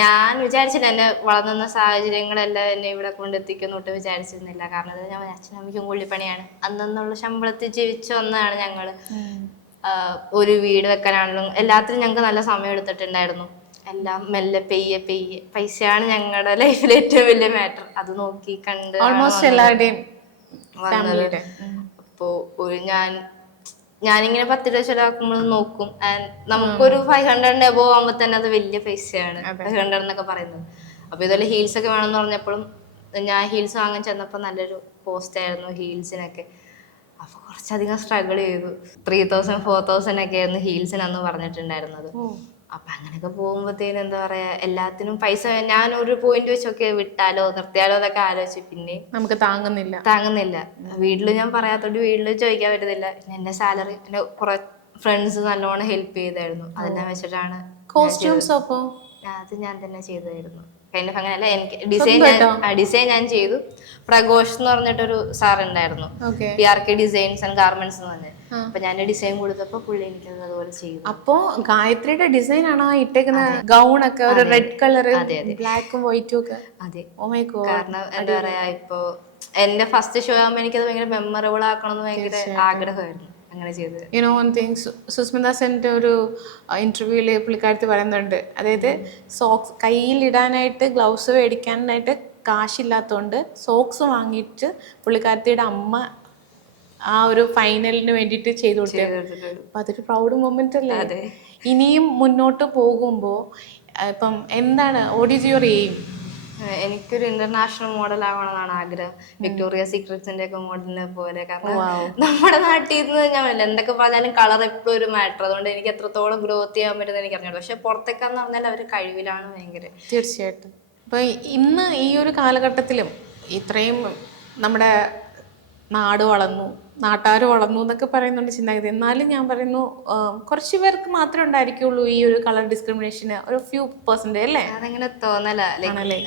ഞാൻ വിചാരിച്ചില്ല എന്നെ വളർന്നുന്ന സാഹചര്യങ്ങളെല്ലാം എന്നെ ഇവിടെ കൊണ്ടെത്തിക്കുന്നു ഒട്ടും വിചാരിച്ചിരുന്നില്ല. കാരണം അത് ഞാൻ അച്ഛനും അമ്മയ്ക്കും കൂലിപ്പണിയാണ്. അന്നുള്ള ശമ്പളത്തിൽ ജീവിച്ചു വന്നതാണ് ഞങ്ങൾ. ഒരു വീട് വെക്കാനാണെങ്കിലും എല്ലാത്തിനും ഞങ്ങൾക്ക് നല്ല സമയം എടുത്തിട്ടുണ്ടായിരുന്നു. എല്ലാം മെല്ലെ പെയ്യെ പെയ്യെ. പൈസയാണ് ഞങ്ങളുടെ ലൈഫിലെ ഏറ്റവും വലിയ മാറ്റർ അത് നോക്കി കണ്ട് ഓൾമോസ്റ്റ് എല്ലാവരുടെയും അപ്പോ ഒരു ഞാൻ ഞാനിങ്ങനെ പത്ത് രൂപ ചെലവാക്കുമ്പോൾ നോക്കും. ആൻഡ് നമുക്കൊരു ഫൈവ് ഹൺഡ്രഡിന്റെ എബോ ആകുമ്പോൾ തന്നെ അത് വലിയ പൈസയാണ് ഫൈവ് ഹൺഡ്രഡ് എന്നൊക്കെ പറയുന്നത്. അപ്പൊ ഇതുപോലെ ഹീൽസ് ഒക്കെ വേണമെന്ന് പറഞ്ഞപ്പോഴും ഞാൻ ഹീൽസ് വാങ്ങാൻ ചെന്നപ്പോൾ നല്ലൊരു പോസ്റ്റ് ആയിരുന്നു ഹീൽസിനൊക്കെ അപ്പൊ കുറച്ചധികം സ്ട്രഗിൾ ചെയ്തു. ത്രീ തൗസൻഡ് ഫോർ തൗസൻഡ് ഒക്കെ ആയിരുന്നു ഹീൽസിന് അന്ന് പറഞ്ഞിട്ടുണ്ടായിരുന്നത്. അപ്പൊ അങ്ങനെയൊക്കെ പോകുമ്പോഴത്തേനും എന്താ പറയാ എല്ലാത്തിനും പൈസ ഞാൻ ഒരു പോയിന്റ് വെച്ചൊക്കെ വിട്ടാലോ നിർത്തിയാലോ എന്നൊക്കെ ആലോചിച്ചു പിന്നെ നമുക്ക് താങ്ങുന്നില്ല. താങ്ങുന്നില്ല. വീട്ടിൽ ഞാൻ പറയാത്തോണ്ട് വീട്ടിൽ ചോദിക്കാൻ പറ്റുന്നില്ല. പിന്നെ എന്റെ സാലറി എന്റെ കുറെ ഫ്രണ്ട്സ് നല്ലോണം ഹെൽപ്പ് ചെയ്തായിരുന്നു. അതെല്ലാം വെച്ചിട്ടാണ് കോസ്റ്റ്യൂംസ് അപ്പോ? അത് ഞാൻ തന്നെ ചെയ്തായിരുന്നു. കൈൻഡ് ഓഫ് അങ്ങനെയല്ല എനിക്ക് ഡിസൈൻ ഞാൻ ഡിസൈൻ ഞാൻ ചെയ്തു. പ്രഘോഷ് എന്ന് പറഞ്ഞിട്ടൊരു സാർ ഉണ്ടായിരുന്നു P R K designs and garments എന്ന് പറഞ്ഞത് അപ്പൊ ഞാൻ ഡിസൈൻ കൊടുത്തപ്പോ പുള്ളി എനിക്ക് അതുപോലെ ചെയ്തു. അപ്പോ ഗായത്രിയുടെ ഡിസൈൻ ആണോ ഇട്ടേക്കുന്ന? ഗൗൺ ഒക്കെ ഒരു റെഡ് കളർ. ബ്ലാക്കും വൈറ്റും ഒക്കെ. അതെ. ഓ മൈ ഗോഡ് കാരണം എന്താ പറയാ ഇപ്പൊ എന്റെ ഫസ്റ്റ് ഷോ ആകുമ്പോ എനിക്കത് ഭയങ്കര മെമ്മറബിൾ ആക്കണം എന്ന് ഭയങ്കര ആഗ്രഹമായിരുന്നു. അങ്ങനെ ചെയ്തത്. You know one thing Sushmita സെന്റെ ഒരു ഇന്റർവ്യൂവിൽ പുള്ളിക്കാരത്തി പറയുന്നുണ്ട്. അതായത് സോക്സ് കയ്യിലിടാനായിട്ട് ഗ്ലൗസ് മേടിക്കാനായിട്ട് കാശില്ലാത്തതുകൊണ്ട് സോക്സ് വാങ്ങിയിട്ട് പുള്ളിക്കാരത്തിയുടെ അമ്മ ആ ഒരു ഫൈനലിന് വേണ്ടിയിട്ട് ചെയ്തു കൊടുത്തത് അപ്പം അതൊരു പ്രൗഡ് മൊമെന്റ് അല്ലേ? അതെ. ഇനിയും മുന്നോട്ട് പോകുമ്പോൾ ഇപ്പം എന്താണ് ഓഡിയോ യുവർ എയിം എനിക്കൊരു ഇന്റർനാഷണൽ മോഡൽ ആവണമെന്നാണ് ആഗ്രഹം. വിക്ടോറിയ സീക്രട്സിന്റെ ഒക്കെ മോഡലിനെ പോലെ. കാരണം നമ്മുടെ നാട്ടിൽ നിന്ന് ഞാൻ പറഞ്ഞില്ലേ, എന്തൊക്കെ പറഞ്ഞാലും കളർ എപ്പോഴും ഒരു മാറ്റർ അതുകൊണ്ട് എനിക്ക് എത്രത്തോളം ഗ്രോത്ത് ചെയ്യാൻ പറ്റുന്നത് എനിക്ക് അറിഞ്ഞു പക്ഷെ പുറത്തേക്കാന്ന് പറഞ്ഞാൽ അവർ കഴിവിലാണ് ഭയങ്കര. തീർച്ചയായിട്ടും. ഇപ്പൊ ഇന്ന് ഈ ഒരു കാലഘട്ടത്തിലും ഇത്രയും നമ്മുടെ നാട് വളർന്നു നാട്ടാർ വളർന്നു എന്നൊക്കെ പറയുന്നുണ്ട് ചിന്താഗതി. എന്നാലും ഞാൻ പറയുന്നു കുറച്ച് പേർക്ക് മാത്രമേ ഉണ്ടായിരിക്കുള്ളൂ ഈ ഒരു കളർ ഡിസ്ക്രിമിനേഷന് ഒരു ഫ്യൂ പെർസെന്റ് അല്ലേ? അതങ്ങനെ തോന്നല.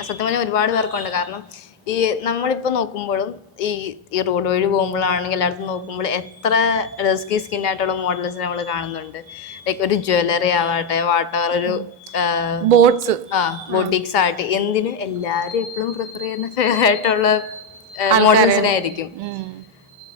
സത്യം പറഞ്ഞാൽ ഒരുപാട് പേർക്കുണ്ട്. കാരണം ഈ നമ്മളിപ്പോൾ നോക്കുമ്പോഴും ഈ ഈ റോഡ് വഴി പോകുമ്പോഴാണെങ്കിൽ എല്ലായിടത്തും നോക്കുമ്പോൾ എത്ര റിസ്കി സ്കിൻ ആയിട്ടുള്ള മോഡൽസ് നമ്മൾ കാണുന്നുണ്ട്. ലൈക്ക് ഒരു ജ്വല്ലറി ആവട്ടെ വാട്ടർ ഒരു ബോട്ട്സ് ആ ബോട്ടിക്സ് ആയിട്ട് എന്തിനും എല്ലാവരും എപ്പോഴും പ്രിഫർ ചെയ്യുന്ന ഫെയർ ആയിട്ടുള്ള മോഡൽസിനായിരിക്കും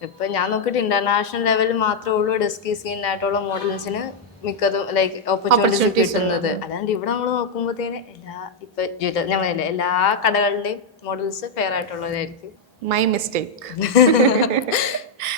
ഇപ്പൊ ഞാൻ നോക്കിയിട്ട് ഇന്റർനാഷണൽ ലെവലിൽ മാത്രമേ ഉള്ളൂ ഡെസ്കി സ്കീനിലായിട്ടുള്ള മോഡൽസിന് മിക്കതും ലൈക്ക് ഓപ്പർച്യൂണിറ്റി കിട്ടുന്നത്. അല്ലാണ്ട് ഇവിടെ നമ്മൾ നോക്കുമ്പോഴത്തേന് എല്ലാ ഇപ്പൊ ജീവിതം ഞാൻ പറയില്ല എല്ലാ കടകളുടെയും മോഡൽസ് ഫെയർ ആയിട്ടുള്ളതായിരിക്കും മൈ മിസ്റ്റേക്ക്